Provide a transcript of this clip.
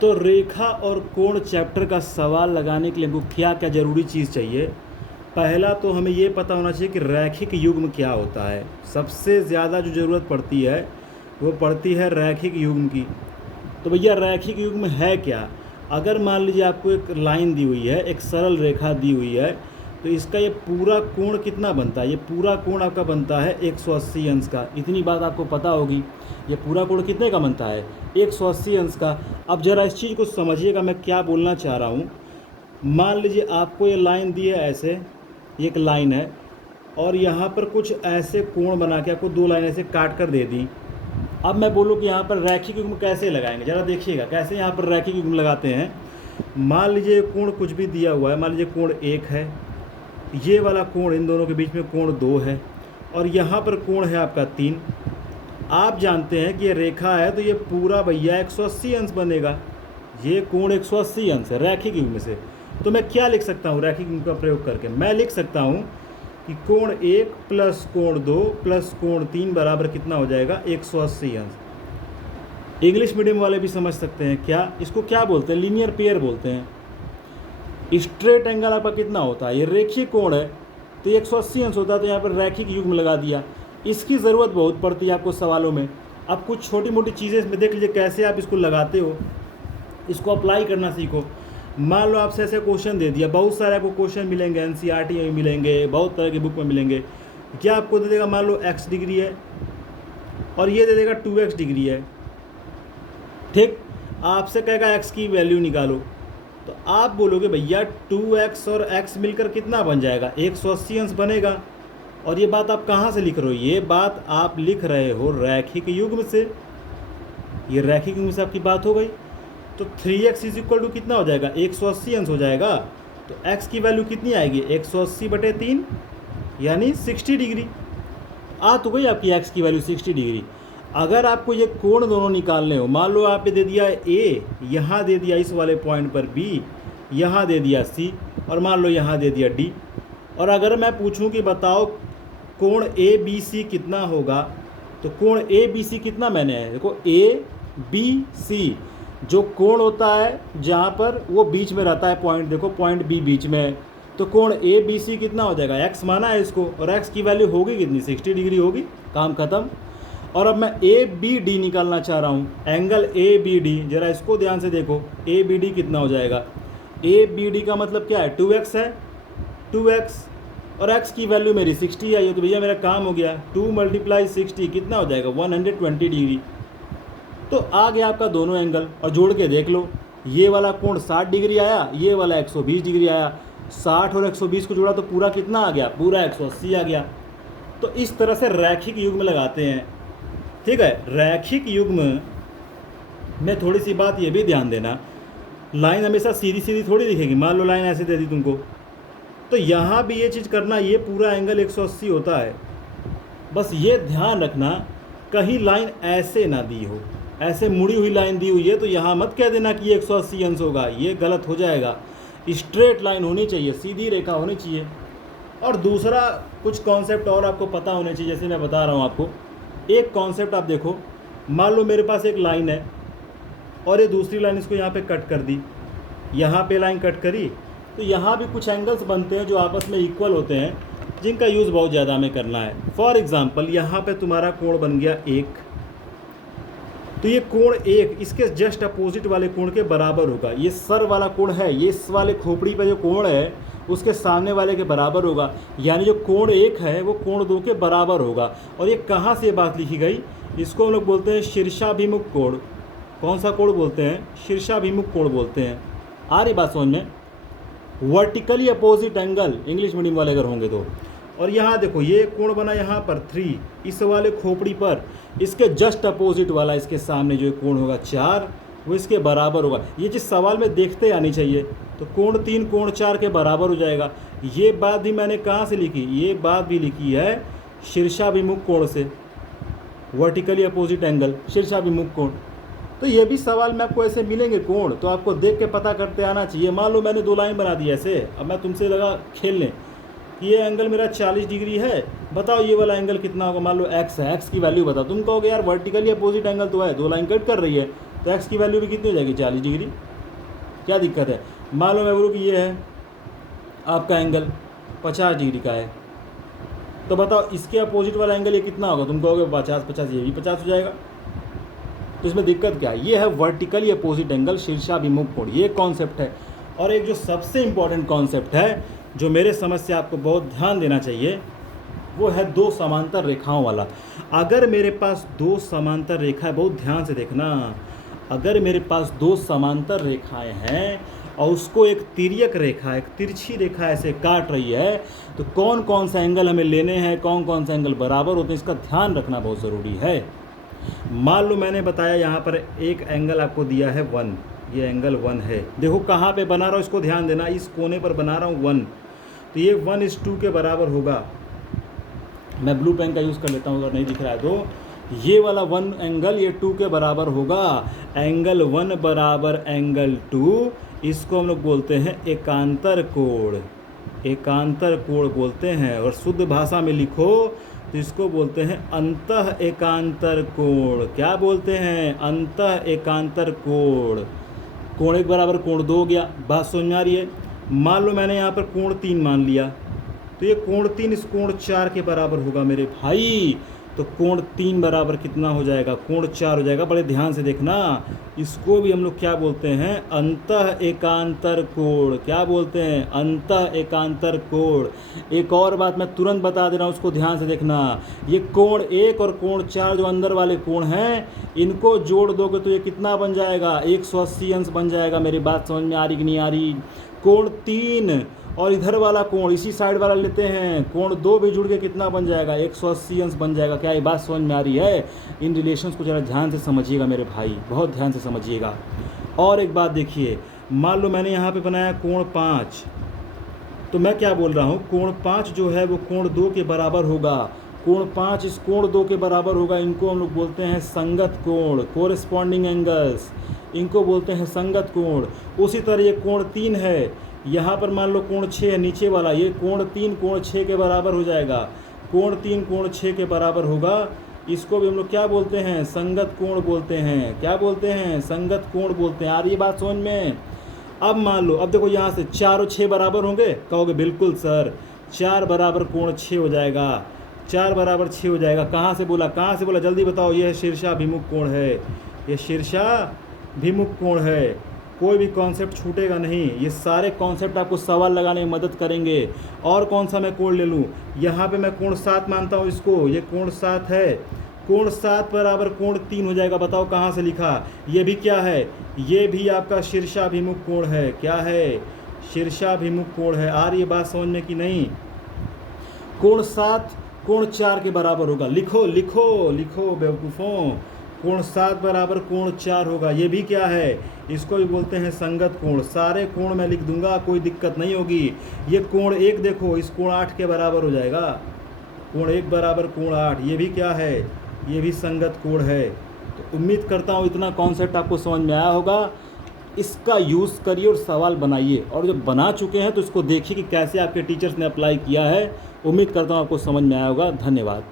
तो रेखा और कोण चैप्टर का सवाल लगाने के लिए हमको क्या क्या ज़रूरी चीज़ चाहिए। पहला तो हमें ये पता होना चाहिए कि रैखिक युग्म क्या होता है। सबसे ज़्यादा जो ज़रूरत पड़ती है वो पड़ती है रैखिक युग्म की। तो भैया रैखिक युग्म है क्या। अगर मान लीजिए आपको एक लाइन दी हुई है, एक सरल रेखा दी हुई है, तो इसका ये पूरा कोण कितना बनता है। ये पूरा कोण आपका बनता है 180 अंश का। इतनी बात आपको पता होगी। ये पूरा कोण कितने का बनता है, 180 अंश का। अब ज़रा इस चीज़ को समझिएगा मैं क्या बोलना चाह रहा हूँ। मान लीजिए आपको ये लाइन दी है, ऐसे एक लाइन है और यहाँ पर कुछ ऐसे कोण बना के आपको दो लाइन ऐसे काट कर दे दी। अब मैं बोलूँ कि यहाँ पर रैखिक युग्म कैसे लगाएंगे, ज़रा देखिएगा कैसे यहाँ पर रैखिक युग्म लगाते हैं। मान लीजिए कोण कुछ भी दिया हुआ है, मान लीजिए कोण 1 है, ये वाला कोण इन दोनों के बीच में कोण 2 है और यहाँ पर कोण है आपका 3। आप जानते हैं कि ये रेखा है तो ये पूरा भैया 180 अंश बनेगा। ये कोण 180 अंश है रैखिक युग्म से। तो मैं क्या लिख सकता हूँ रैखिक युग्म का प्रयोग करके, मैं लिख सकता हूँ कि कोण 1 प्लस कोण 2 प्लस कोण 3 बराबर कितना हो जाएगा, 180 अंश। इंग्लिश मीडियम वाले भी समझ सकते हैं क्या, इसको क्या बोलते हैं, लीनियर पेयर बोलते हैं। स्ट्रेट एंगल आपका कितना होता है, ये रेखीय कोण है तो 180 अंश होता है, तो यहाँ पर रैखिक युग्म लगा दिया। इसकी ज़रूरत बहुत पड़ती है आपको सवालों में। अब कुछ छोटी मोटी चीज़ें इसमें देख लीजिए कैसे आप इसको लगाते हो, इसको अप्लाई करना सीखो। मान लो आपसे ऐसे क्वेश्चन दे दिया, बहुत सारे आपको क्वेश्चन मिलेंगे, एनसीईआरटी में मिलेंगे, बहुत तरह की बुक में मिलेंगे। क्या आपको दे देगा, मान लो x डिग्री है और ये दे देगा 2x डिग्री है, ठीक। आपसे कहेगा x की वैल्यू निकालो, तो आप बोलोगे भैया 2x और x मिलकर कितना बन जाएगा, 180 अंश बनेगा। और ये बात आप कहाँ से लिख रहे हो, ये बात आप लिख रहे हो रैखिक युग्म से। ये रैखिक युग्म से आपकी बात हो गई। तो 3x इज इक्वल टू कितना हो जाएगा, 180 अंश हो जाएगा। तो x की वैल्यू कितनी आएगी, 180/3 यानी 60 डिग्री। आ तो गई आपकी x की वैल्यू 60 डिग्री। अगर आपको ये कोण दोनों निकालने हो, मान लो आपने दे दिया a, यहाँ दे दिया इस वाले पॉइंट पर b, यहाँ दे दिया c और मान लो यहाँ दे दिया d। और अगर मैं पूछूं कि बताओ कोण ABC कितना होगा, तो कोण ABC कितना मैंने है, देखो ABC जो कोण होता है जहाँ पर वो बीच में रहता है पॉइंट, देखो पॉइंट B बीच में है, तो कोण ABC कितना हो जाएगा, x माना है इसको और x की वैल्यू होगी कितनी, 60 डिग्री होगी, काम खत्म। और अब मैं ABD निकालना चाह रहा हूँ, एंगल ABD, जरा इसको ध्यान से देखो, ABD कितना हो जाएगा। ABD का मतलब क्या है, 2x है, 2x और x की वैल्यू मेरी 60 आई है, तो भैया मेरा काम हो गया। 2 × 60 कितना हो जाएगा, 120 डिग्री। तो आ गया आपका दोनों एंगल और जोड़ के देख लो, ये वाला कोण 60 डिग्री आया, ये वाला 120 डिग्री आया। 60 और 120 को जोड़ा तो पूरा कितना आ गया, पूरा 180 आ गया। तो इस तरह से रैखिक युग्म लगाते हैं, ठीक है। रैखिक युग्म में थोड़ी सी बात ये भी ध्यान देना, लाइन हमेशा सीधी सीधी थोड़ी दिखेगी। मान लो लाइन ऐसे दे दी तुमको, तो यहाँ भी ये चीज़ करना, ये पूरा एंगल 180 होता है। बस ये ध्यान रखना कहीं लाइन ऐसे ना दी हो, ऐसे मुड़ी हुई लाइन दी हुई है तो यहाँ मत कह देना कि 180 अंश होगा, ये गलत हो जाएगा। स्ट्रेट लाइन होनी चाहिए, सीधी रेखा होनी चाहिए। और दूसरा कुछ कॉन्सेप्ट और आपको पता होने चाहिए, जैसे मैं बता रहा हूँ आपको। एक कॉन्सेप्ट आप देखो, मान लो मेरे पास एक लाइन है और ये दूसरी लाइन इसको यहाँ पे कट कर दी, यहाँ पे लाइन कट करी, तो यहाँ भी कुछ एंगल्स बनते हैं जो आपस में इक्वल होते हैं, जिनका यूज़ बहुत ज़्यादा हमें करना है। फॉर एग्ज़ाम्पल यहाँ पे तुम्हारा कोण बन गया 1, तो ये कोण 1 इसके जस्ट अपोजिट वाले कोण के बराबर होगा। ये सर वाला कोण है, ये इस वाले खोपड़ी पर जो कोण है उसके सामने वाले के बराबर होगा, यानी जो कोण 1 है वो कोण 2 के बराबर होगा। और ये कहाँ से बात लिखी गई, इसको हम लोग बोलते हैं शीर्षाभिमुख कोण। कौन सा कोण बोलते हैं, शीर्षाभिमुख कोण बोलते हैं। आ रही बात समझ में, vertically opposite angle, English medium वाले अगर होंगे तो। और यहाँ देखो ये कोण बना यहाँ पर 3, इस वाले खोपड़ी पर, इसके जस्ट अपोजिट वाला इसके सामने जो कोण होगा 4, वो इसके बराबर होगा। ये चीज़ सवाल में देखते आनी चाहिए। तो कोण 3 कोण 4 के बराबर हो जाएगा। ये बात भी मैंने कहाँ से लिखी, ये बात भी लिखी है शीर्षाभिमुख कोण से, वर्टिकली अपोजिट एंगल शीर्षाभिमुख कोण। तो ये भी सवाल में आपको ऐसे मिलेंगे कोण, तो आपको देख के पता करते आना चाहिए। मान लो मैंने 2 लाइन बना दी ऐसे, अब मैं तुमसे लगा खेलने कि ये एंगल मेरा 40 डिग्री है, बताओ ये वाला एंगल कितना होगा। मान लो x है, x की वैल्यू बताओ। तुम कहोगे यार वर्टिकली अपोजिट एंगल तो है, 2 लाइन कट कर रही है, तो एक्स की वैल्यू भी कितनी हो जाएगी 40 डिग्री। क्या दिक्कत है? मान लो मैं बोलूँ कि ये है आपका एंगल 50 डिग्री का है, तो बताओ इसके अपोजिट वाला एंगल ये कितना होगा? तुम कहोगे 50, ये भी 50 हो जाएगा। तो इसमें दिक्कत क्या है? ये है वर्टिकली अपोजिट एंगल, शीर्षाभिमुख कोण, ये कॉन्सेप्ट है। और एक जो सबसे इम्पॉर्टेंट कॉन्सेप्ट है जो मेरे समझ से आपको बहुत ध्यान देना चाहिए, वो है दो समांतर रेखाओं वाला। अगर मेरे पास दो समांतर रेखा है, बहुत ध्यान से देखना, अगर मेरे पास दो समांतर रेखाएं हैं और उसको एक तिर्यक रेखा, एक तिरछी रेखा ऐसे काट रही है, तो कौन कौन सा एंगल हमें लेने हैं, कौन कौन सा एंगल बराबर होते हैं, इसका ध्यान रखना बहुत ज़रूरी है। मान लो मैंने बताया यहाँ पर एक एंगल आपको दिया है 1, ये एंगल 1 है। देखो कहाँ पे बना रहा हूँ, इसको ध्यान देना, इस कोने पर बना रहा हूँ 1, तो ये 1:2 के बराबर होगा। मैं ब्लू पेन का यूज़ कर लेता हूँ अगर नहीं दिख रहा है तो। ये वाला 1 एंगल ये 2 के बराबर होगा। एंगल 1 बराबर एंगल 2, इसको हम लोग बोलते हैं एकांतर कोण, एकांतर कोण बोलते हैं। और शुद्ध भाषा में लिखो तो इसको बोलते हैं अंतः एकांतर कोण। क्या बोलते हैं? अंतः एकांतर कोण। कोण 1 बराबर कोण 2 हो गया। बात समझ में आ रही है? मान लो मैंने यहाँ पर कोण 3 मान लिया, तो ये कोण 3 इस कोण 4 के बराबर होगा मेरे भाई। तो कोण 3 बराबर कितना हो जाएगा? कोण 4 हो जाएगा। बड़े ध्यान से देखना, इसको भी हम लोग क्या बोलते हैं? अंतः एकांतर कोण। क्या बोलते हैं? अंतः एकांतर कोण। एक और बात मैं तुरंत बता दे रहा हूँ, उसको ध्यान से देखना। ये कोण 1 और कोण 4 जो अंदर वाले कोण हैं, इनको जोड़ दोगे तो ये कितना बन जाएगा? 180 अंश बन जाएगा। मेरी बात समझ में आ रही कि नहीं आ रही? कोण 3 और इधर वाला कोण इसी साइड वाला लेते हैं, कोण 2 भी जुड़ के कितना बन जाएगा? 180 अंश बन जाएगा। क्या ये बात समझ में आ रही है? इन रिलेशंस को ज़रा ध्यान से समझिएगा मेरे भाई, बहुत ध्यान से समझिएगा। और एक बात देखिए, मान लो मैंने यहाँ पे बनाया कोण 5, तो मैं क्या बोल रहा हूँ? कोण 5 जो है वो कोण 2 के बराबर होगा। कोण 5 इस कोण 2 के बराबर होगा। इनको हम लोग बोलते हैं संगत कोण, कोरेस्पॉन्डिंग एंगल्स, इनको बोलते हैं संगत कोण। उसी तरह ये कोण 3 है, यहाँ पर मान लो कोण 6 है नीचे वाला, ये कोण 3 कोण 6 के बराबर हो जाएगा। कोण 3 कोण 6 के बराबर होगा। इसको भी हम लोग क्या बोलते हैं? संगत कोण बोलते हैं। क्या बोलते हैं? संगत कोण बोलते हैं। आ रही है बात समझ में? अब मान लो, अब देखो यहाँ से 4 और 6 बराबर होंगे? कहोगे बिल्कुल सर, 4 बराबर कोण 6 हो जाएगा। 4 बराबर 6 हो जाएगा। कहाँ से बोला? कहाँ से बोला? जल्दी बताओ। यह शीर्षाभिमुख कोण है, ये शीर्षाभिमुख कोण है। कोई भी कॉन्सेप्ट छूटेगा नहीं। ये सारे कॉन्सेप्ट आपको सवाल लगाने में मदद करेंगे। और कौन सा मैं कोण ले लूँ? यहाँ पे मैं कोण 7 मानता हूँ इसको, ये कोण 7 है। कोण 7 बराबर कोण 3 हो जाएगा। बताओ कहाँ से लिखा? ये भी क्या है? ये भी आपका शीर्षाभिमुख कोण है। क्या है? शीर्षाभिमुख कोण है। आ रही है बात समझ में कि नहीं? कोण 7 कोण 4 के बराबर होगा। लिखो लिखो लिखो बेवकूफ़ों, कोण 7 बराबर कोण 4 होगा। ये भी क्या है? इसको भी बोलते हैं संगत कोण। सारे कोण मैं लिख दूंगा, कोई दिक्कत नहीं होगी। ये कोण 1 देखो, इस कोण 8 के बराबर हो जाएगा। कोण 1 बराबर कोण 8, ये भी क्या है? ये भी संगत कोण है। तो उम्मीद करता हूँ इतना कॉन्सेप्ट आपको समझ में आया होगा। इसका यूज़ करिए और सवाल बनाइए, और जब बना चुके हैं तो इसको देखिए कि कैसे आपके टीचर्स ने अप्लाई किया है। उम्मीद करता हूँ आपको समझ में आया होगा। धन्यवाद।